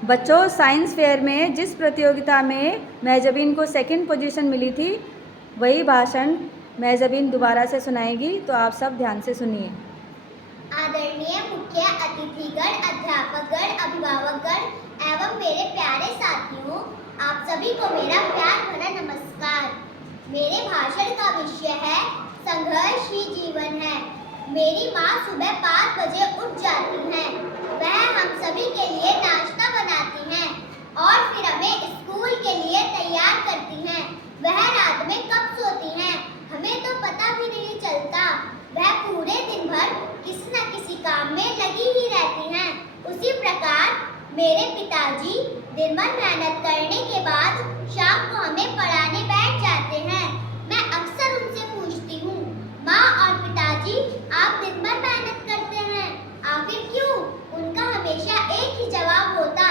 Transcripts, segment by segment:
बच्चों, science fair में जिस प्रतियोगिता में महजबीन को सेकंड पोजीशन मिली थी, वही भाषण महजबीन दोबारा से सुनाएगी, तो आप सब ध्यान से सुनिए। आदरणीय मुख्य अतिथिगण, अध्यापकगण, अभिभावकगण एवं मेरे प्यारे साथियों, आप सभी को मेरा प्यार भरा नमस्कार। मेरे भाषण का विषय है संघर्ष ही जीवन है। मेरी माँ सुबह 5 बजे उठ जाती हैं। वह हम सभी के लिए नाश्ता बनाती हैं और फिर हमें स्कूल के लिए तैयार करती हैं। वह रात में कब सोती हैं, हमें तो पता भी नहीं चलता। वह पूरे दिन भर किसी न किसी काम में लगी ही रहती हैं। उसी प्रकार मेरे पिताजी दिन भर मेहनत करने के बाद शाम को हमें पढ़ाने बैठ जाते हैं। मैं अक्सर उनसे पूछती हूँ, माँ और पिताजी, आप दिन भर मेहनत करते हैं, आखिर क्यों? उनका हमेशा एक ही जवाब होता,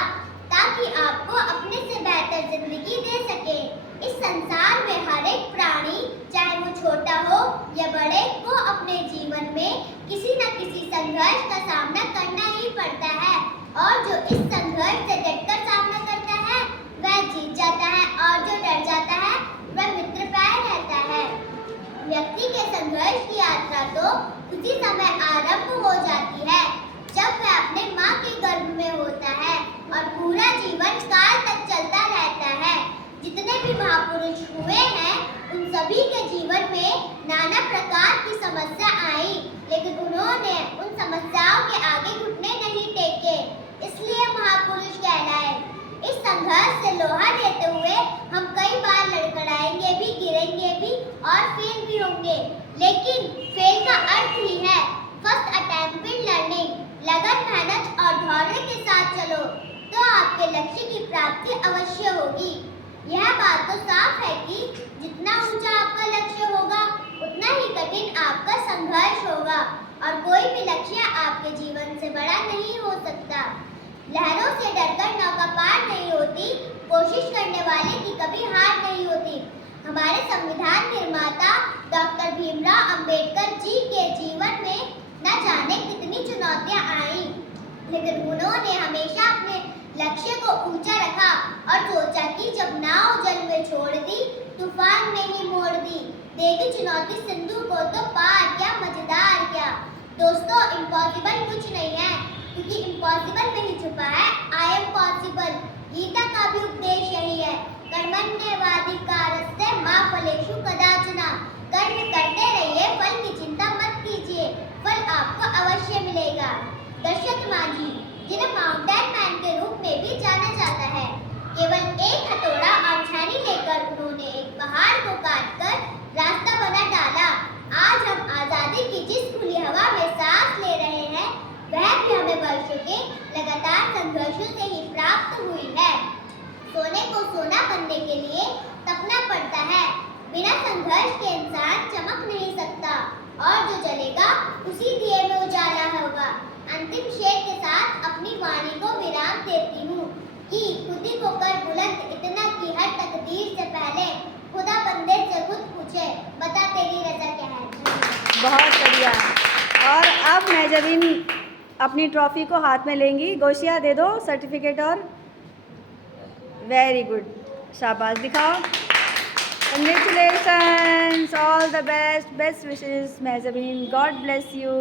ताकि आपको अपने से बेहतर जिंदगी दे सके। इस संसार में हर एक प्राणी, चाहे वो छोटा हो या बड़े, को अपने जीवन में किसी न किसी संघर्ष का सामना करना ही पड़ता है, और जो इस संघर्ष से डटकर सामना करता है वह जीत जाता है, और जो डर जाता है वह मित्रप्राय रहता है। व्यक्ति के संघर्ष की यात्रा तो उसी समय आरंभ हो जाती है जब वह अपने माँ के गर्भ में होता है और पूरा जीवन काल तक चलता रहता है। जितने भी महापुरुष हुए हैं, उन सभी के जीवन में नाना प्रकार की समस्या आई, लेकिन उन्होंने उन समस्याओं के आगे घुटने नहीं टेके, इसलिए महापुरुष कहलाए। इस संघर्ष से लोहा लेते हुए हम कई बार लड़खड़ाएंगे भी, गिरेंगे भी और फेल भी होंगे, लेकिन फेल का अर्थ ही है फर्स्ट अटेम्प्ट इन लर्निंग। लगन, मेहनत और धैर्य के साथ चलो तो आपके लक्ष्य की प्राप्ति अवश्य होगी। यह बात तो साफ है कि जितना ऊंचा आपका लक्ष्य होगा, उतना ही कठिन आपका संघर्ष होगा, और कोई भी लक्ष्य आपके जीवन से बड़ा नहीं हो सकता। लहरों से डरकर नौका पार नहीं होती, कोशिश करने वाले की कभी हार नहीं होती। हमारे संविधान निर्माता डॉक्टर भीमराव अंबेडकर जी के जीवन में न जाने कितनी चुनौतियां आई, लेकिन उन्होंने हमेशा अपने लक्ष्य को ऊंचा रखा और सोचा कि जब नाव जल में छोड़ दी, तूफान में ही मोड़ दी, देगी चुनौती सिंधु को तो पार, क्या मजेदार क्या। दोस्तों, इम्पॉसिबल कुछ नहीं है, क्योंकि इम्पॉसिबल में ही छुपा है आई एम पॉसिबल। गीता का भी उपदेश यही है, कर्मण्येवाधिकारस्ते मा फलेषु कदाचन। कर्म करते रहिए, फल की चिंता मत कीजिए, फल आपको अवश्य मिलेगा। दशरथ मांझी, जिन्हें माउंटेन मैन के रूप में भी जाना जाता है, केवल एक हथौड़ा और छेनी लेकर उन्होंने एक पहाड़ को काटकर रास्ता बना डाला। आज हम आजादी की जिस खुली हवा में सांस ले रहे हैं, वह भी हमें वर्षों के लगातार संघर्षों से ही प्राप्त हुई है। सोने को सोना बनने के लिए तपना पड़ता है। बिना संघर्ष के इंसान चमक नहीं सकता, और जो जलेगा उसी दिए में उजाला होगा। अंतिम शेर के साथ अपनी वाणी को विराम देती हूँ कि खुदी को कर बुलंद इतना कि हर तकदीर से पहले खुदा बंदे से खुद पूछे, बता तेरी रजा क्या है। बहुत बढ़िया। और अब महजबीन अपनी ट्रॉफी को हाथ में लेंगी। गोशिया दे दो सर्टिफिकेट। और वेरी गुड, शाबाश दिखाओ। Congratulations, all the best, best wishes Mahjabeen, God bless you.